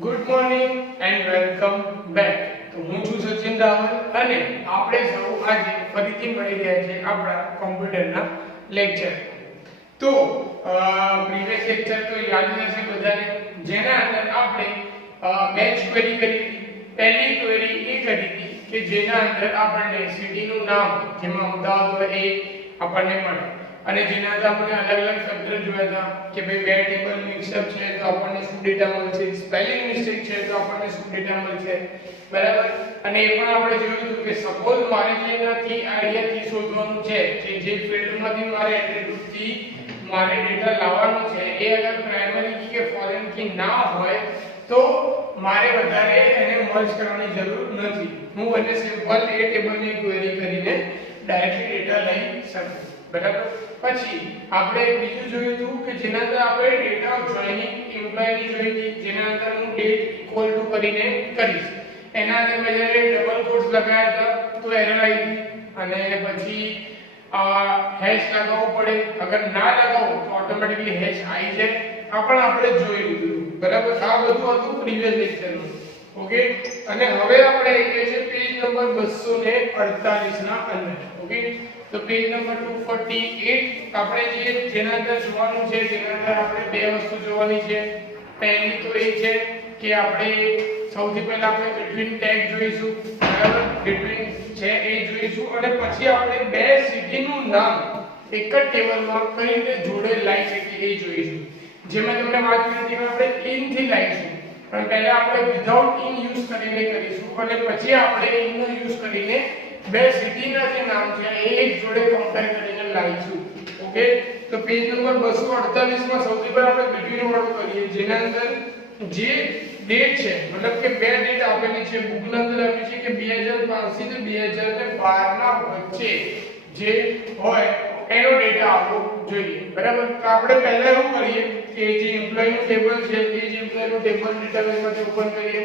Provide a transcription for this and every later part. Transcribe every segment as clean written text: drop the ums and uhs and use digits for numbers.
Good morning and welcome back. તો હું છું સચિન રાવલ અને આપણે સૌ આજે ફરીથી મળી રહ્યા છે આપણા કોમ્પ્યુટરના લેક્ચર. તો પ્રીવિયસ લેક્ચર તો યાદ હશે બધાને, જેના અંદર આપણે મેચ ક્વેરી કરી હતી. પહેલી ક્વેરી એ કરી હતી કે જેના અંદર આપણને સિટીનું નામ જેમાં અમદાવાદ હોય એ આપણને મળે અને જેના અંદર આપણે અલગ અલગ ફેક્ટર જોયા હતા કે ભાઈ બે ટેબલ મિક્સઅપ છે તો આપણને શું ડેટા મળશે, સ્પેલિંગ મિસ્ટેક છે તો આપણને શું ડેટા મળશે, બરાબર. અને એ પણ આપણે જોયું હતું કે સપોઝ મારે જેનાથી આઈડિયાથી શોધવાનું છે કે જે ફિલ્ડમાંથી મારે એટ્રીબ્યુટથી મારે ડેટા લાવવાનો છે એ અગર પ્રાઇમરી કી કે ફોરેન કી ના હોય તો મારે વધારે એને મર્જ કરવાની જરૂર નથી. હું એને સિમ્પલ એ ટેબલની ક્વેરી કરીને ડાયરેક્ટલી ડેટા લઈ શકું, બરાબર. પછી આપણે બીજું જોયું હતું કે જેના અંદર આપણે ડેટા જોઈનિંગ એમ્પ્લોયની જોઈ હતી, જેના અંદર હું ડેટ ઇક્વલ ટુ કરીને કરીશ. એના અંદર મેં જ્યારે ડબલ કોટ્સ લગાવ્યા હતા તો એરર આવી હતી અને પછી હેશ લગાવવો પડે, અગર ના લગાવો તો ઓટોમેટિકલી હેશ આવી જાય. આ પણ આપણે જોઈ લીધું, બરાબર. આ બધું હતું પ્રીવિયસ લેક્ચરમાં, ઓકે. અને હવે આપણે આવી ગયા છે પેજ નંબર 248 ના અંદર, ઓકે. તો પેજ નંબર 248 આપણે જેના અંદર જોવાનું છે, જેના અંદર આપણે બે વસ્તુ જોવાની છે. પહેલી તો એ છે કે આપણે સૌથી પહેલા આપણે બિટવીન ટેગ જોઈશું, બરાબર. બિટવીન છે એ જોઈશું અને પછી આપણે બે સિટીનું નામ એક જ ટેબલમાં કઈ રીતે જોડે લાવી શકીએ એ જોઈશું. જે મેં તમને વાત કરી હતી કે આપણે ઇન થી લાવીશું, પણ પહેલા આપણે વિધાઉટ ઇન યુઝ કરીને કરીશું અને પછી આપણે ઇન નો યુઝ કરીને બે સિટીના જે નામ છે એ એક જોડે કમ્પેર કરીને લાવીશું, ઓકે. તો પેજ નંબર 248 માં સૌથી પહેલા આપણે બિટવીન વાળું કરીએ, જેના અંદર જે ડેટ છે, મતલબ કે બે ડેટ આપેલી છે બુકના અંદર આપી છે કે 2005 થી 2012 ના વચ્ચે જે હોય એનો ડેટા આવવો જોઈએ, બરાબર. તો આપણે પહેલા એવું કરીએ કે જે એમ્પ્લોયીનું ટેબલ છે એ જે એમ્પ્લોયીનું ટેબલ ડેટાબેઝમાંથી ઓપન કરીએ,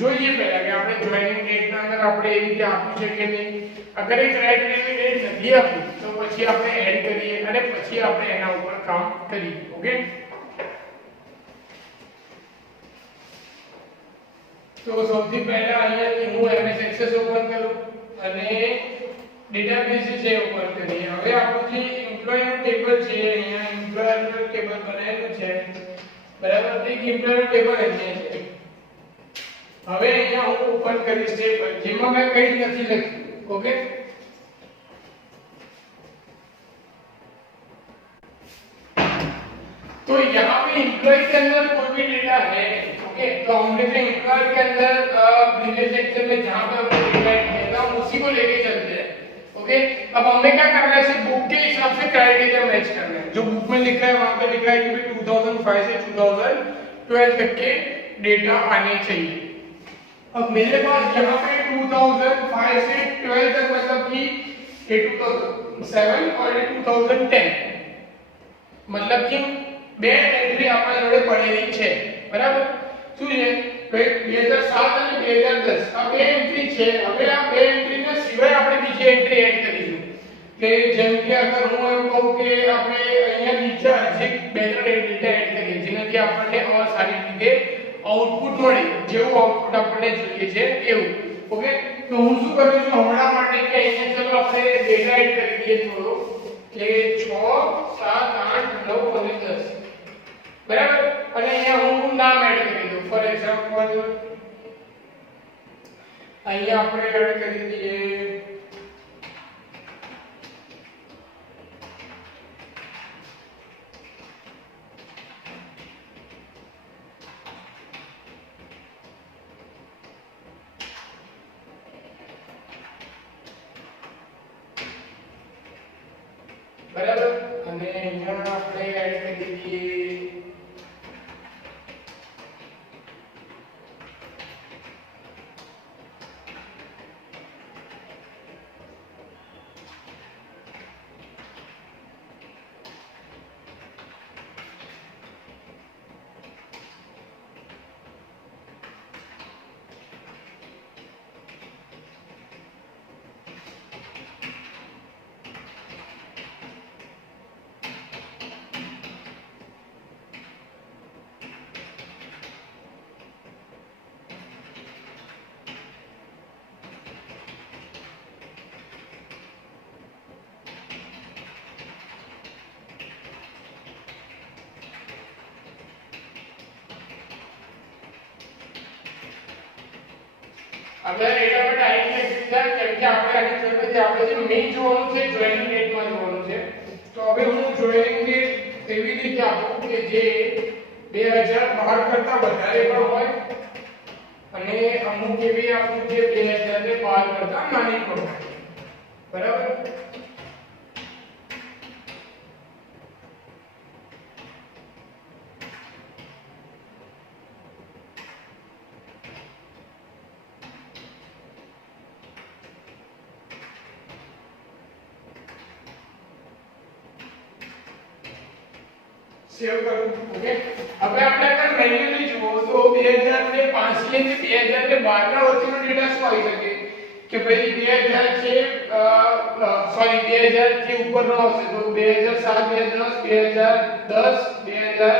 જોઈએ પહેલા કે આપણે જોઈનિંગ ડેટના અંદર આપણે એ રીતે આપ્યું છે કે નહીં. અગર એ ક્રાઇટેરિયાની ડેટ નથી આપી તો પછી આપણે એડ કરીએ અને પછી આપણે એના ઉપર કામ કરીએ, ઓકે. તો સૌથી પહેલા અહીંયાથી હું MS એક્સેસ ઓપન કરું અને ડેટાબેઝ છે ઓપન કરીએ. હવે આપણું જે એમ્પ્લોયીનું ટેબલ છે, અહીંયા એમ્પ્લોયરનું ટેબલ બનાવેલું છે, બરાબર. એક એમ્પ્લોયરનું ટેબલ અહીંયા છે. હવે અહીંયા હું ઓપન કરીશ ટેબલ જેમાં મેં કંઈ નથી લખ્યું, ઓકે. तो यहाँ पे एम्प्लॉय के अंदर कोई भी डेटा है, ओके. तो हमने जो एम्प्लॉय के अंदर प्रीवियस लेक्चर में जहाँ पे हमने डेटा ऐड किया था उसी को लेके चलते हैं, ओके. अब हमें क्या करना है, सिर्फ बुक के हिसाब से क्राइटेरिया मैच करना है. जो बुक में लिखा है वहाँ पे लिखा है कि 2005 से 2012 तक के डेटा आने चाहिए. अब मेरे पास यहाँ पे 2005 से 12 तक मतलब कि 2007 और 2010 मतलब कि બે એન્ટ્રી આપણા જોડે પડેલી છે, બરાબર. શું છે 2007 અને 2010 આ બે એન્ટ્રી છે. હવે આ બે એન્ટ્રીના સિવાય આપણે બીજી એન્ટ્રી એડ કરીશું કે જેમ કે અગર હું એમ કહું કે આપણે અહીંયા નીચે હજી બે ત્રણ ડેટા એડ કરીએ જેનાથી આપણને સારી રીતે આઉટપુટ મળે, જેવું આઉટપુટ આપણને જોઈએ છે એવું, ઓકે. તો હું શું કરું છું હમણાં માટે કે અહીંયા ચલો આપણે ડેટા એડ કરી દઈએ થોડો કે 6 7 8 9 અને 10, બરાબર. અને અહીંયા હું નામ એડ કરી દઉં. ફોર એક્ઝામ્પલ અહીંયા આપણે એડ કરી દઈએ બરાબર. અને અહીંયા આપણે એડ કરી દઈએ આપણે ડેટા પર ડાયરેક્ટ લખી દીધા કેમ કે આપણે આની જરૂર નથી. આપણે જે મેઇન જોવાનું છે જોઈનિંગ ડેટમાં જોવાનું છે. તો હવે હું જોઈનિંગ ડેટ એવી રીતે આપું કે જે 2012 કરતા વધારે પણ હોય અને અમુક એવી આપું જે 2012 કરતા નાની પણ હોય. બરાબર. સેવ કરું. ઓકે, હવે આપણે અગર મેન્યુઅલી જુઓ તો 2005 થી 2012 ના વચ્ચેનો ડેટા શું આવી શકે કે ભાઈ 2000 છે સોરી 2000 થી ઉપરનો હશે તો 2007 2010 2010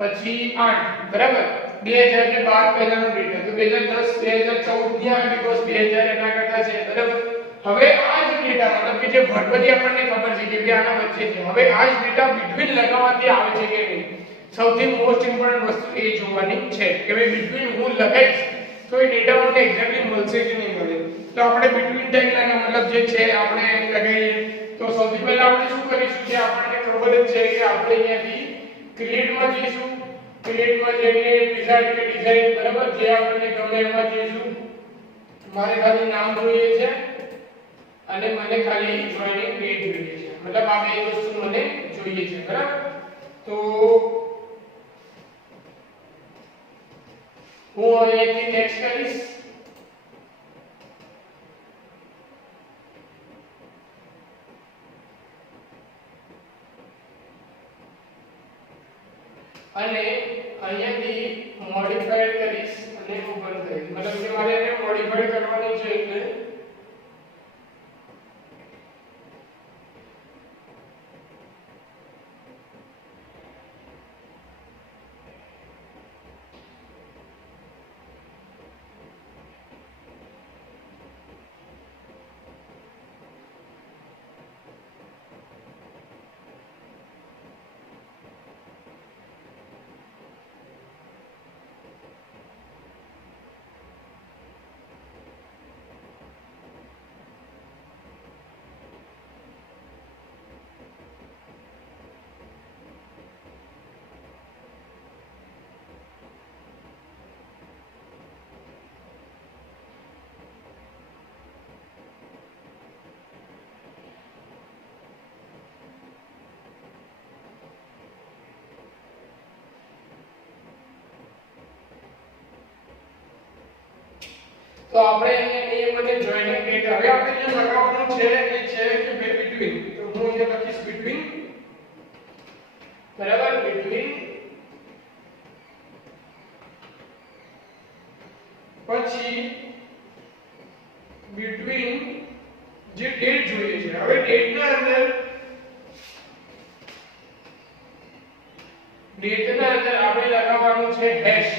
પછી 8 બરાબર. 2012 પહેલાનો ડેટા તો 2010 2014 ની આવે બીકોઝ 2000 એના કરતા છે બરાબર. હવે આ જ ડેટા મતલબ કે જે ભરપટી આપણને ખબર છે કે આના વચ્ચે છે. હવે આ જ ડેટા બિટવીન લગાવવાથી આવે છે કે નહીં સૌથી મોસ્ટ ઇમ્પોર્ટન્ટ વસ્તુ એ જોવાની છે કે ભાઈ બિટવીન હું લગાઈશ તો એ ડેટા મને એક્ઝેક્ટલી મળશે કે નહીં મળે. તો આપણે બિટવીન ટેગ લાગા મતલબ જે છે આપણે લગાવીએ તો સૌથી પહેલા આપણે શું કરીશું કે આપણને ખબર જ છે કે આપણે અહીંયાથી ક્રિએટ માં જઈશું. ક્રિએટ માં જઈને ડિઝાઇન કે ડિઝાઇન બરાબર જે આપણને ગમે એમાં જઈશું. મારે ખાલી નામ જોઈએ છે અને મને ખાલી જોઈનિંગ ડેટ જોઈએ છે મતલબ આ બે વસ્તુ મને જોઈએ છે બરાબર. તો હું અહીંયાથી નેક્સ્ટ કરીશ. અને અહીંયાથી મોડિફાઈડ કરીશ અને ઓપન કરીશ મતલબ કે મારે એને મોડિફાઈ કરવાની છે એટલે તો આપણે અહીંયા મને જોઈનિંગ ડેટ હવે આપણે જે લગાવવાનું છે એ છે કે બિટવીન. તો હું અહીંયા લખીશ બિટવીન બરાબર. બિટવીન પછી બિટવીન જે ડેટ જોઈએ છે હવે ડેટના અંદર આપણે લગાવવાનું છે હેશ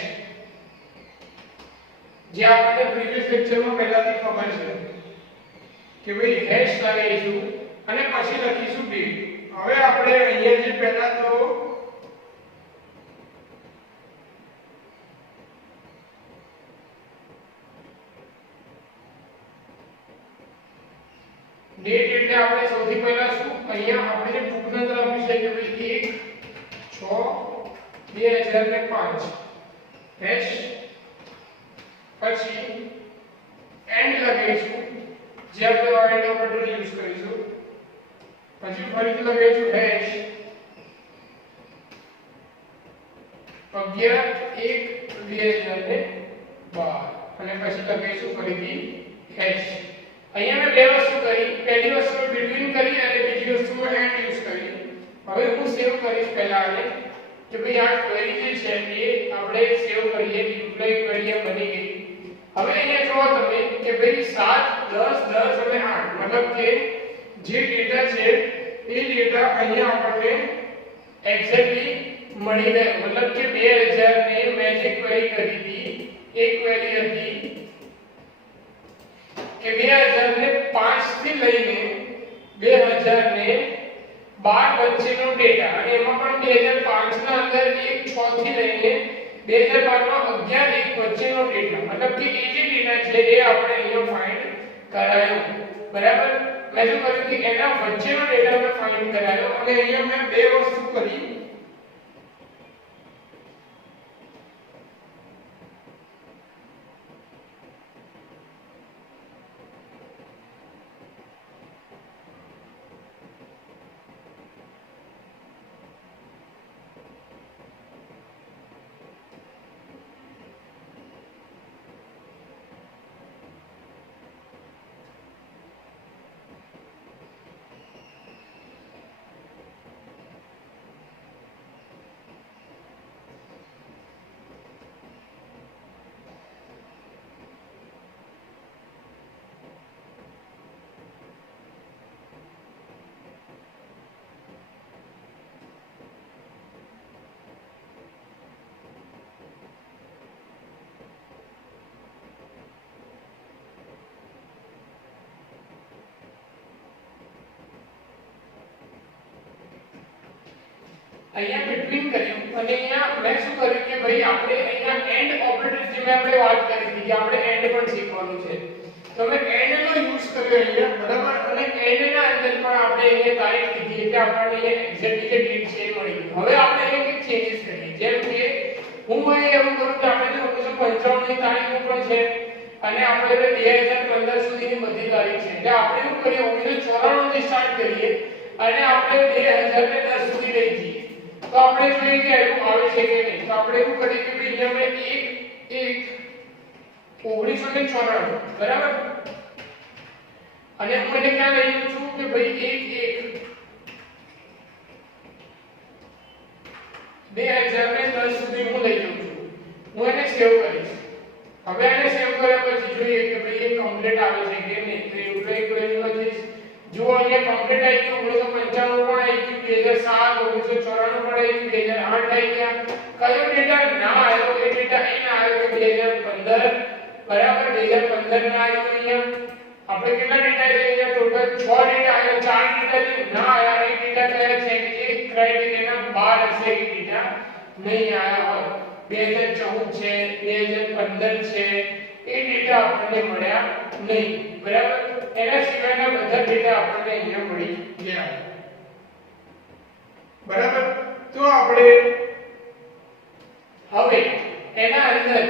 જે આપણને પ્રીવિયસ લેક્ચરમાં પહેલાથી ખબર છે કે ભાઈ હેશ લગાવીશું અને પછી લખીશું ડેટ. હવે આપણે અહીંયા જે પહેલા તો ડેટ એટલે આપણે સૌથી પહેલા શું અહીંયા આપણે જે ટૂંકના તરફ છે કે ભાઈ 1/6/2005 હેશ પછી એન્ડ લગાવીશું જે આપણે એન્ડ ઓપરેટર યુઝ કરીશું. પછી ફરીથી લગાવીશું હેશ 11/1/2012 અને પછી લગાવીશું ફરીથી હેશ. અહીંયા મેં બે વસ્તુ કરી. પહેલી વસ્તુ બિટવીન કરી અને બીજી વસ્તુ એન્ડ યુઝ કરી. હવે હું સેવ કરીશ પહેલા આને કે ભાઈ આ ક્વેરી જે છે એ આપણે સેવ કરીએ રિપ્લાય કરીએ બની ગઈ. હવે અહીંયા જોવો તમે કે ભાઈ 7 10 10 અને 8 મતલબ કે જે ડેટા છે એ ડેટા અહીંયા આપણને એક્ઝેક્ટલી મળી ગયો મતલબ કે 2000 ને મેં જે ક્વેરી કરી હતી એ ક્વેરી હતી કે 2005 થી લઈને 2012 વચ્ચેનો ડેટા અને એમાં પણ 2005 ના અંદર 1/6 થી લઈને 2012 માં 11 1 વચ્ચેનો ડેટા, મતલબ કે એ જે ડેટા છે એ આપણે અહીંયા ફાઇન્ડ કરાયો, બરાબર. મેં શું કર્યું કે એના વચ્ચેનો ડેટા મેં ફાઇન્ડ કરાયો અને અહીંયા મેં બે વસ્તુ કરી. અહીંયા બિટવીન કર્યું અને અહીંયા મેં શું કર્યું કે ભાઈ આપણે અહીંયા એન્ડ ઓપરેટર જે મેં આપણે વાત કરી હતી કે આપણે એન્ડ પણ શીખવાનું છે, તો મેં એન્ડ નો યુઝ કર્યો અહીંયા, બરાબર. અને એન્ડ ના અંદર પણ આપણે અહીંયા તારીખ લીધી એટલે આપણને અહીંયા એક્ઝેક્ટલી જે ડેટ છે મળી ગઈ. હવે આપણે અહીંયા કંઈક ચેન્જીસ કરીએ, જેમ કે હું અહીંયા એવું કરું કે આપણે 1955 ની તારીખ પણ છે અને આપણે 2015 સુધીની બધી તારીખ છે, એટલે આપણે એવું કરીએ 1994 થી સ્ટાર્ટ કરીએ અને આપણે 2010 સુધી લઈ જઈએ. તો આપણે જોઈએ કે એવું આવે છે કે નહીં. તો આપણે એવું કરીએ કે ભાઈ અહીંયા મેં 1/1/1994, બરાબર. અને હું એને ક્યાં લઈ જઉં છું કે ભાઈ 1/1/2010 સુધી હું લઈ જઉં છું. હું એને સેવ કરીશ. હવે એને સેવ કર્યા પછી જોઈએ કે ભાઈ એ કમ્પ્લીટ આવે છે કે નહીં. તો એવું એક વેલ્યુ લખીશ. જો અહીંયા કમ્પ્લીટ આવી ગયું 1995 પણ આવી ગયું, 2007 1994 પણ આવી ગયું, 2008 આવી ગયા. કયો ડેટા ના આવ્યો એ ડેટા અહીં આવ્યો કે 2015, બરાબર. 2015 ના આવ્યો. અહીંયા આપણે કેટલા ડેટા છે અહીંયા ટોટલ 6 ડેટા આવ્યા, 4 ડેટા જે ના આવ્યા એ ડેટા કયા છે કે જે ક્રાઇટેરિયાના બહાર હશે એ ડેટા નહીં આવ્યા હોય. 2014 છે, 2015 છે, એ ડેટા આપણને મળ્યા નહીં, બરાબર. એના સિવાયના બધા ડેટા આપણને અહીંયા મળી ગયા, બરાબર. તો આપણે હવે એના અંદર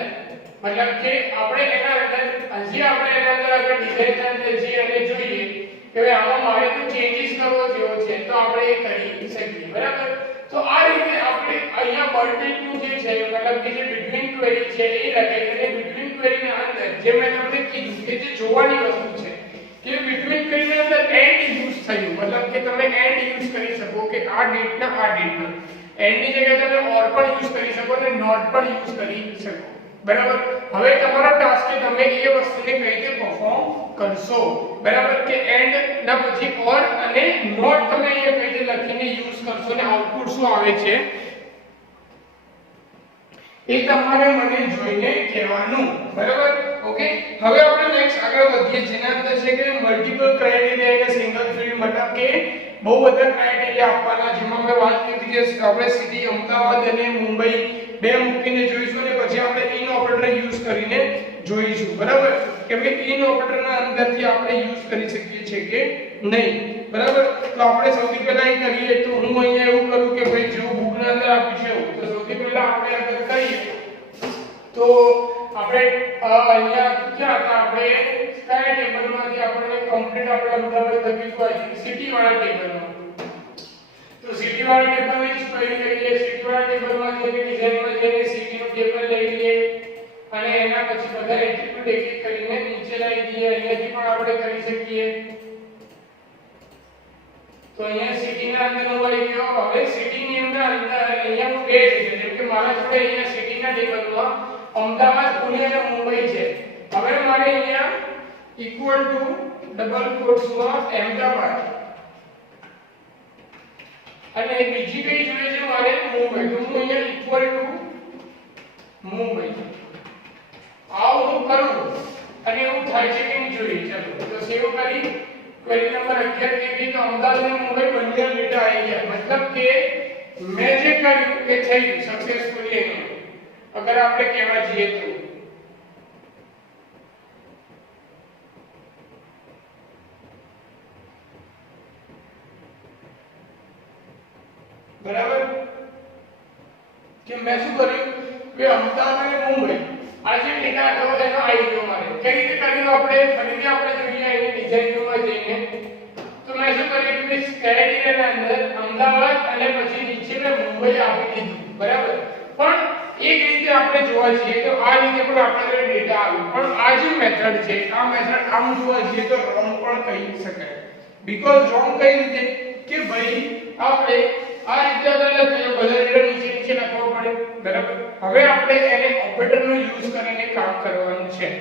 મતલબ કે આપણે એના અંદર હજી આપણે એના અંદર આગળ ડિઝાઇન અંદર જઈએ અને જોઈએ કે ભાઈ આમાં મારે તો ચેન્જીસ કરવો જેવો છે તો આપણે એ કરી શકીએ, બરાબર. તો આ રીતે આપણે અહીંયા બર્ટિટનું જે છે મતલબ કે જે બિટવીન ક્વેરી છે એ લગાવી અને બિટવીન ક્વેરીના અંદર જે મેં તમને કીધું કે જે જોવાની વસ્તુ છે કે બિટવીન ક્વેરીના અંદર એન્ડ યુઝ થયું, મતલબ કે તમે એન્ડ યુઝ કરી શકો કે આ ડેટના આ ડેટના એન્ડ ની જગ્યાએ તમે ઓર પણ યુઝ કરી શકો અને નોટ પણ યુઝ કરી શકો, બરાબર. હવે તમારો ટાસ્ક છે તમે એ વસ્તુને કઈ રીતે પરફોર્મ કરશો, બરાબર. કે એન્ડ ના પછી ઓર અને નોટ તમે અહીંયા કઈ રીતે લખીને યુઝ કરશો અને આઉટપુટ શું આવે છે એ તમારે મને જોઈને કહેવાનું, બરાબર. ઓકે. હવે આપણે નેક્સ્ટ આગળ વધીએ જેના અંદર છે કે મલ્ટીપલ ક્રાઇટેરિયા કે સિંગલ ફિલ્ડ, મતલબ કે બહુ બધા ક્રાઇટેરિયા આપવાના, જેમાં મેં વાત કરી કે આપણે સિટી અમદાવાદ અને મુંબઈ બે મૂકીને જોઈશું અને પછી આપણે ઇન ઓપરેટર યુઝ કરીને જોઈશું, બરાબર. કે ભાઈ ઇન ઓપરેટરના અંદરથી આપણે યુઝ કરી શકીએ છીએ કે નહીં, બરાબર. તો આપણે સૌથી પહેલા એ કરીએ તો હું અહીંયા એવું કરું કે ભાઈ જો બુકના અંદર આપ્યું છે તો સૌથી પહેલા આપણે આગળ કરીએ તો આપણે અહીંયા ક્યાં હતા આપણે કયા ટેબલમાંથી આપણને કમ્પ્લીટ આપણે અમદાવાદ લખીશું આ સિટી વાળા ટેબલમાં. તો સિટી વાળા ટેબલની જ ક્વેરી કરીએ. સિટી વાળા ટેબલમાં જઈને ડિઝાઇનમાં જઈને સિટીનું ટેબલ લઈ લઈએ અને એના પછી બધા એટ્રીબ્યુટ એક એક કરીને નીચે લાવી દઈએ. અહીંયાથી પણ આપણે કરી શકીએ. તો અહીંયા સિટીના અંદર મળી ગયો. હવે સિટીની અંદર અહીંયા હું બે છે જેમ કે મારા જોડે અહીંયા સિટીના ટેબલમાં અમદાવાદ, પુણે અને મુંબઈ છે. હવે મારે અહીંયા ઇક્વલ ટુ ડબલ કોટ્સમાં અમદાવાદ અને બીજી કઈ જોઈએ છે મારે મુંબઈ, તો હું અહીંયા ઇક્વલ ટુ મુંબઈ આવું હું કરું અને એવું થાય છે કે નહીં જોઈએ. ચલો તો સેવ કરી ક્વેરી નંબર 11 કેવી તો અમદાવાદ અને મુંબઈ બંને ડેટા આવી ગયા, મતલબ કે મેં જે કર્યું એ થઈ ગયું સક્સેસફુલી. અગર આપણે કહેવા જઈએ તો બરાબર કે મેં શું કર્યું કે અમદાવાદ અને મુંબઈ આ જે ડેટા હતો એનો આવી ગયો મારે કઈ રીતે કર્યું આપણે ફરીથી આપણે જોઈએ અહીં ડિઝાઇનમાં જઈને તો મેં શું કર્યું કે સ્કેલેટીના અંદર અમદાવાદ અને પછી નીચે મેં મુંબઈ આપી દીધું બરાબર પણ એક રીતે આપણે જોવા જઈએ તો આ રીતે પણ આપણે ડેટા આવ્યો પણ આ જે મેથડ છે આ મેથડ આમ જોવા જઈએ તો રોંગ પણ કહી શકાય બીકોઝ રોંગ કઈ રીતે કે ભાઈ આપણે આ રીતે અગર લખીએ બધા ડેટા નીચે નીચે લખવો પડે બરાબર હવે આપણે એને ઓપરેટરનો યુઝ કરીને કામ કરવાનું છે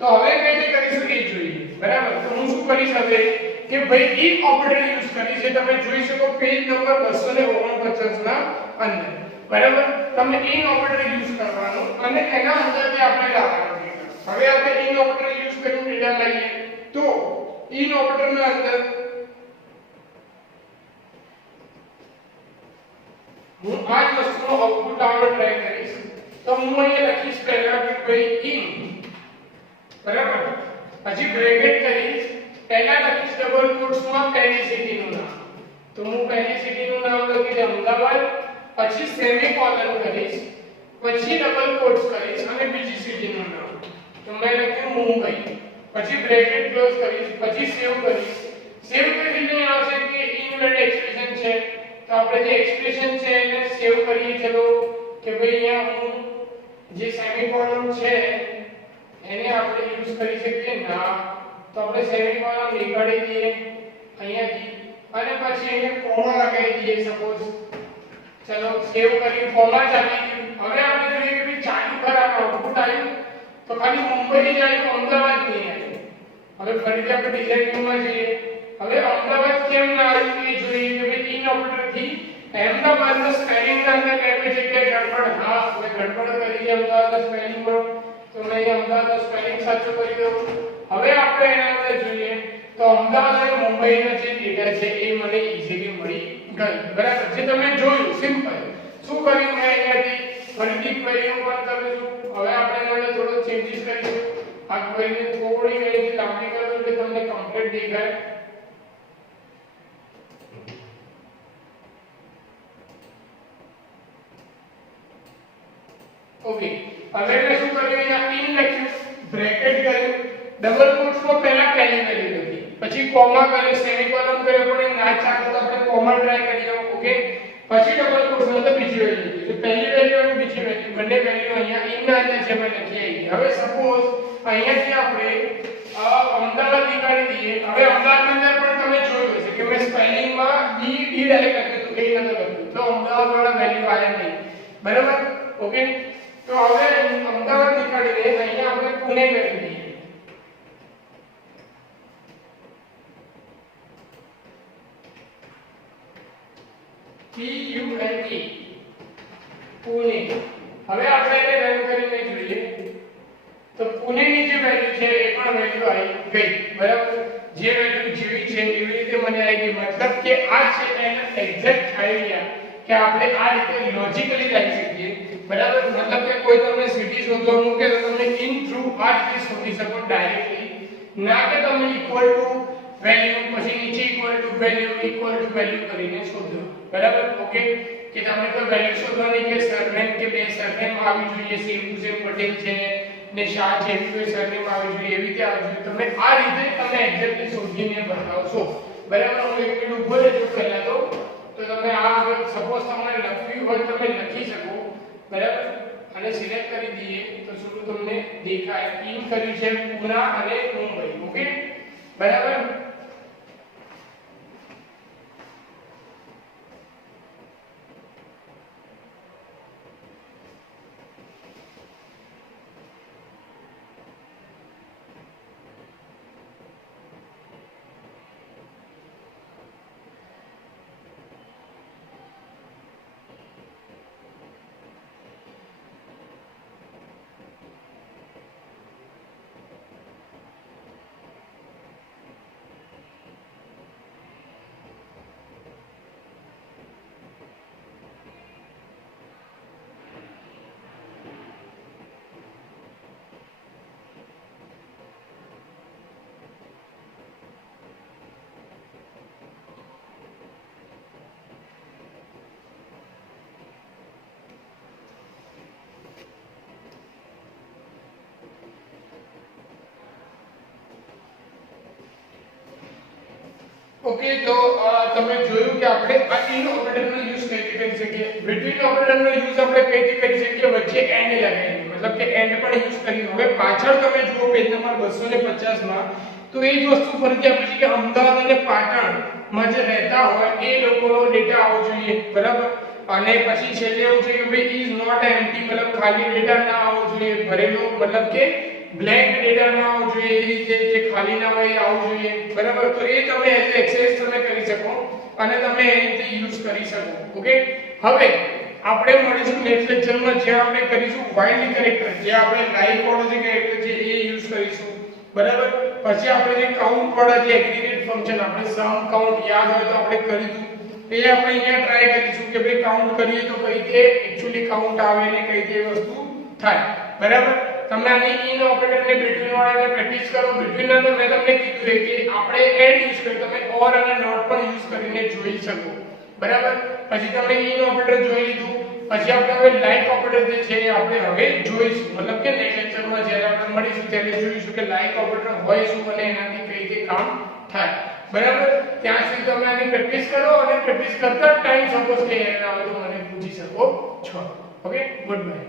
તો હવે કઈ રીતે કરીશું એ જોઈએ બરાબર તો હું શું કરીશ હવે કે ભાઈ ઇફ ઓપરેટર યુઝ કરીશ તમે જોઈ શકો પેજ નંબર 249 ના અંદર બરાબર તમે ઇન ઓપરેટર યુઝ કરવાનો અને એના અંદરથી આપણે લાવવાનું હવે આપણે ઇન ઓપરેટર યુઝ કરીને ડેટા લઈએ તો ઇન ઓપરેટરના અંદર હું આ જ વસ્તુનો આઉટપુટ લાવવાનો ટ્રાય કરીશ તો હું અહીંયા લખીશ પહેલા કે ભાઈ ઇન બરાબર પછી બ્રેકેટ કરીશ પહેલા લખીશ ડબલ કોટ્સમાં પહેલી સિટીનું નામ તો હું પહેલી સિટીનું નામ લખીશ અમદાવાદ પછી સેમીકોલન કરીશ પછી ડબલ કોટ્સ કરીશ અને બીજી સિટીનું નામ તો મેં લખ્યું મુંબઈ પછી બ્રેકેટ ક્લોઝ કરીશ પછી સેવ કરીશ સેવ કરીને આવશે કે ઇનવેલિડ એક્સપ્રેશન છે તો આપણે જે એક્સપ્રેશન છે એને સેવ કરીએ ચલો કે ભાઈ અહીંયા હું જે સેમીકોલન છે એને આપણે યુઝ કરી શકીએ ના તો આપણે સેમીકોલન નીકાળી દઈએ અહીંયાથી અને પછી અહીંયા કોમા લગાવી દઈએ સપોઝ ચલો સેવ કરી કોમા ચાલી ગયું હવે આપણે જોઈએ કે ભાઈ ચાલુ ખરા આઉટપુટ આવ્યું તો ખાલી મુંબઈ જ આવ્યું અમદાવાદ નહીં આવ્યું હવે ફરીથી આપણે ડિઝાઇનમાં જઈએ હવે અમદાવાદ કેમ ના આવ્યું એ જોઈએ કે ભાઈ ઇન ઓપરેટર થી અમદાવાદનો સ્પેલિંગ ના અંદર કઈ જગ્યાએ ગડબડ હા મેં ગડબડ કરી છે અમદાવાદના સ્પેલિંગમાં તો મેં અહીં અમદાવાદનો સ્પેલિંગ સાચો કરી દઉં હવે આપણે એના અંદર જોઈએ તો અમદાવાદ અને મુંબઈનો જે ડેટા છે એ મને ઈઝીલી મળી ગયો બરાબર જે તમે જોયું સિમ્પલ શું કર્યું મેં અહીંયાથી ફરીથી ક્વેરી ઓપન કરું છું હવે આપણે એમાં થોડો ચેન્જીસ કરીશું આ ક્વેરીને થોડી ઘણી લાંબી કરું એટલે તમને કમ્પ્લીટ દેખાય ઓકે હવે મેં શું કર્યું અહીંયા ઇન લખ્યું બ્રેકેટ કર્યું ડબલ કોટ્સમાં પહેલા પહેલી વેલ્યુ લખી પછી કોમા કર્યો સેમીકોલન કર્યો પણ ના ચાલે તો આપણે કોમા ટ્રાય કરીએ ઓકે પછી ડબલ કોટ્સમાં તો બીજી વેલ્યુ લખી તો પહેલી વેલ્યુ અને બીજી વેલ્યુ બંને વેલ્યુ અહીંયા ઇન ના અંદર છે મેં લખી આવી હવે સપોઝ અહીંયાથી આપણે અમદાવાદ નીકાળી દઈએ હવે અમદાવાદની અંદર પણ તમે જોયું હશે કે મેં સ્પેલિંગમાં ડી ડાયરેક્ટ લખ્યું હતું એ નતો લખ્યું તો અમદાવાદ વાળા વેલ્યુ આવ્યા નહીં બરાબર ઓકે તો હવે અમદાવાદ નીકાળીને અહીંયા આપણે પુણે કરી દઈએ PUNE પુણે હવે આપણે એને રન કરીને જોઈએ તો પુણેની જે વેલ્યુ છે એ પણ વેલ્યુ આવી ગઈ બરાબર જે વેલ્યુ જેવી છે એવી રીતે મને આવી ગઈ મતલબ કે આ છે એનો એક્ઝેક્ટ આઈડિયા કે આપણે આ રીતે લોજિકલી લઈ શકીએ બરાબર મતલબ કે કોઈ તમને સિટી શોધવાનું કે તમે ઇન થ્રુ આ રીતે શોધી શકો ડાયરેક્ટલી ના કે તમે ઇક્વલ ટુ વેલ્યુ પછી નીચે ઇક્વલ ટુ વેલ્યુ કરીને શોધો બરાબર ઓકે કે તમને કોઈ વેલ્યુ શોધવાની કે સરનેમ કે બે સરનેમ આવી જોઈએ સેમ ટુ સેમ પટેલ છે ને શાહ છે એવી કોઈ સરનેમ આવી જોઈએ એવી રીતે આવી જોઈએ તમે આ રીતે તમે એક્ઝેક્ટલી શોધીને બતાવશો બરાબર હું એક મિનિટ ઉભો રહેજો પહેલા તો તમે આ સપોઝ તમને લખવી હોય તમે લખી શકો બરાબર અને સિલેક્ટ કરી દઈએ તો શું તમને દેખાય ઇન કર્યું છે પુના અને મુંબઈ ઓકે બરાબર ઓકે, તો તમે જોયું કે આપણે આ ઇન ઓપરેટરનો યુઝ કઈ રીતે કરી શકીએ. બિટવીન ઓપરેટરનો યુઝ આપણે કઈ રીતે કરી શકીએ, વચ્ચે એન્ડ લગાવીને, મતલબ કે એન્ડ પણ યુઝ કરી. હવે પાછળ તમે જુઓ પેજ નંબર 250 માં, તો એ જ વસ્તુ ફરીથી આપી છે કે અમદાવાદ અને પાટણમાં જે રહેતા હોય એ લોકોનો ડેટા આવવો જોઈએ, બરાબર. અને પછી છેલ્લે એવું છે કે ભાઈ ઇઝ નોટ એમ્પ્ટી, મતલબ ખાલી ડેટા ના આવવો જોઈએ, ભરેલો મતલબ કે બ્લેન્ક ડેટા ના આવવો જોઈએ, એ રીતે જે ખાલી ના હોય એ આવવું જોઈએ, બરાબર. તો એ તમે એઝ એક્સેસ તમે કરી શકો અને તમે એ રીતે યુઝ કરી શકો. ઓકે, હવે આપણે મળીશું નેક્સ્ટ લેક્ચરમાં, જ્યાં આપણે કરીશું વાઇલ્ડ કેરેક્ટર, જે આપણે લાઈક વાળો જે કેરેક્ટર છે એ યુઝ કરીશું, બરાબર. પછી આપણે જે કાઉન્ટ વાળા જે એગ્રીગેટ ફંક્શન, આપણે સમ કાઉન્ટ યાદ હોય તો આપણે કરીશું, એ આપણે અહીંયા ટ્રાય કરીશું કે ભાઈ કાઉન્ટ કરીએ તો કઈ રીતે એક્ચ્યુઅલી કાઉન્ટ આવે ને કઈ રીતે વસ્તુ થાય, બરાબર. તમે આની ઇન ઓપરેટર ને બિટવીન વાળાને પ્રેક્ટિસ કરો. બિટવીન ના તો મેં તમને કીધું છે કે આપણે એન્ડ યુઝ કરી, તમે ઓર અને નોટ પણ યુઝ કરીને જોઈ શકો, બરાબર. પછી તમે ઇન ઓપરેટર જોઈ લીધું, પછી આપણે હવે લાઈક ઓપરેટર જે છે એ આપણે હવે જોઈશું, મતલબ કે નેક્સ્ટ લેક્ચરમાં જ્યારે આપણે મળીશું ત્યારે જોઈશું કે લાઈક ઓપરેટર હોય શું અને એનાથી કઈ રીતે કામ થાય, બરાબર. ત્યાં સુધી તમે આની પ્રેક્ટિસ કરો અને પ્રેક્ટિસ કરતા ટાઈમ સપોઝ કે એરર આવે તો મને પૂછી શકો છો. Okay, good bye.